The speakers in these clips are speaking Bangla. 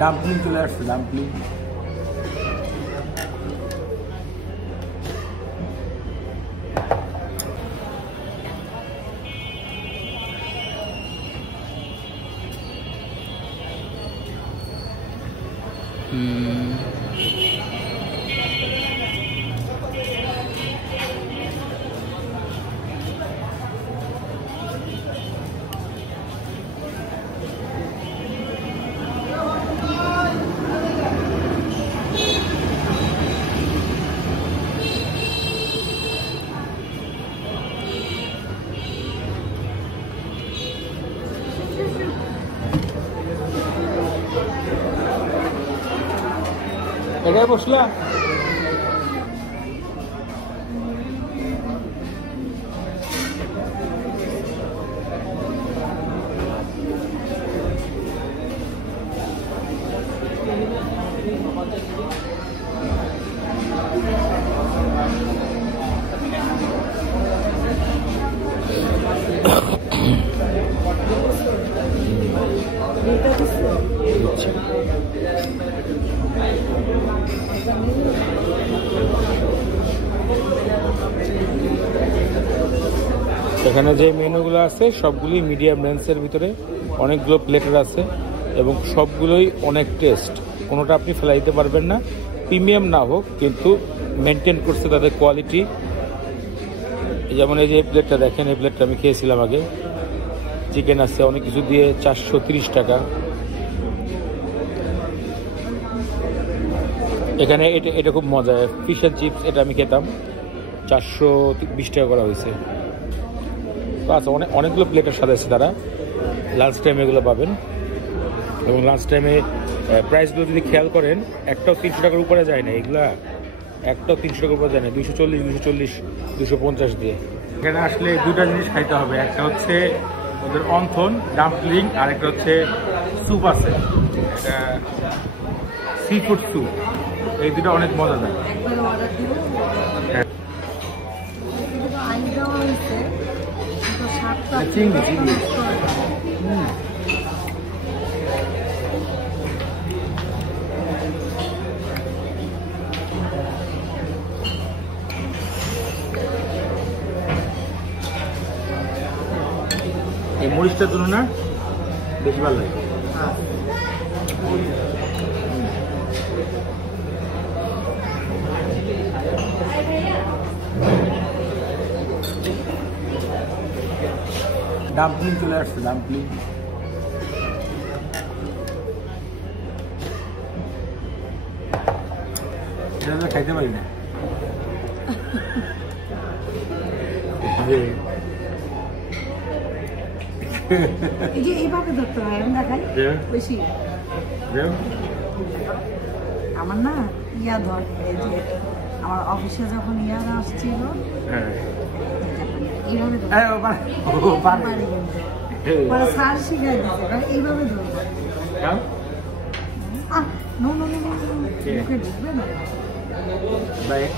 ডাম্পলিং চলে আসছে, ডাম্পলিং। এখানে বসলা এখানে যে মেনুগুলো আছে সবগুলি মিডিয়াম রেঞ্জের ভিতরে, অনেকগুলো প্লেটার আছে এবং সবগুলোই অনেক টেস্ট, কোনোটা আপনি ফেলাইতে পারবেন না। প্রিমিয়াম না হোক কিন্তু মেনটেন করছে তাদের কোয়ালিটি। যেমন এই যে প্লেটটা দেখেন, এই প্লেটটা আমি খেয়েছিলাম আগে, চিকেন আছে অনেক কিছু দিয়ে 430 টাকা। এখানে এটা খুব মজা, ফিশ অ্যান্ড চিপস, এটা আমি খেতাম, 420 টাকা করা হয়েছে। আচ্ছা, অনেকগুলো প্লেটের সাথে আছে তারা। লাঞ্চ টাইমে এগুলো পাবেন এবং লাঞ্চ টাইমে প্রাইসগুলো যদি খেয়াল করেন একটাও 300 টাকার উপরে যায় না, এগুলা একটাও 300 টাকার উপরে যায় না, 240, 250 দিয়ে। এখানে আসলে দুটা জিনিস খাইতে হবে, একটা হচ্ছে ওদের অন্থন ডাম্পলিং, আর একটা হচ্ছে স্যুপ আছে, এটা সি ফুড স্যুপ, এই দুটো অনেক মজা দেয়। চিংড়ি চিংড়ি এই মরিচটার জন্য না বেশি ভালো লাগে। ডাম্পলিং চলে আসছে, ডাম্পলিং। এটা খাইতে পারি না। এইভাবে ধরতে হয়, আমি দেখাই বেশি। আমার না ইয়া ধর, এই যে আমার অফিসে যখন ইয়ারা আসছিল এইভাবে স্যার শিখাই দিচ্ছে এইভাবে ধরবো। ঢুকবে না,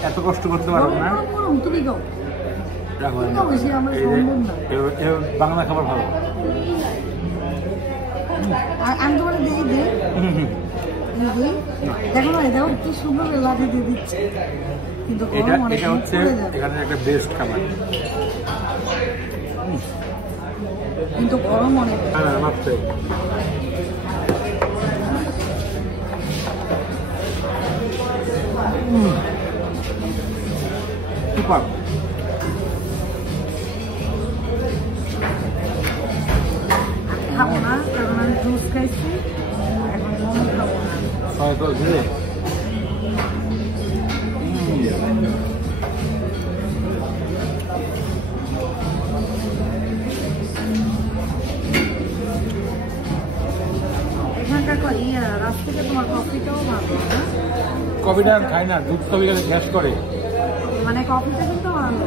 এত কষ্ট করতে পারবো না। তুমি গাও, বাংলা খাবার ভালো। আমি তোমার দেখি দিই, দেখো না এটাও কি সুন্দর লাঠি দিয়ে দিচ্ছে, কিন্তু এটা হচ্ছে এখানে একটা বেস্ট খাবার, কিন্তু গরম অনেক। মাত্র সুপার। খাবো না কারণ আমি জুস খাইছি, এখন মোমো খাবো না। এখানকার রাস্তাতে তোমার কফিটাও ভালো না? কফিটা খাই না, দুধ কফি খেলে গ্যাস করে। মানে কফিটা কিন্তু ভালো,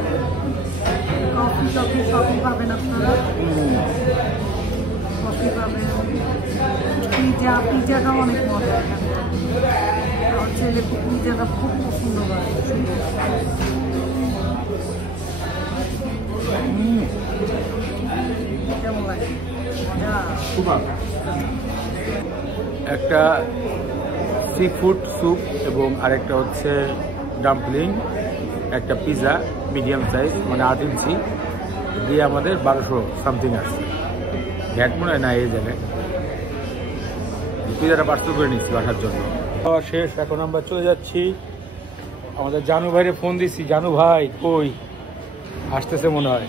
কফি পাবেন আপনারা, কফি পাবেন, পিজাটাও অনেক মজা। আমার ছেলে পিজাটা খুব পছন্দ করে। কেমন লাগে? মজা। একটা সি ফুড স্যুপ এবং আরেকটা হচ্ছে ডাম্পলিং, একটা পিৎজা মিডিয়াম সাইজ মানে 8 ইঞ্চি দিয়ে আমাদের 1200 সামথিং আসছে। ভ্যাট মনে হয় না এই জায়গায়। পিৎজাটা পার্সেল করে নিচ্ছি বাসার জন্য। খাওয়া শেষ, এখন আমরা চলে যাচ্ছি। আমাদের জানু ভাইরে ফোন দিছি, জানু ভাই কই, আসতেছে মনে হয়।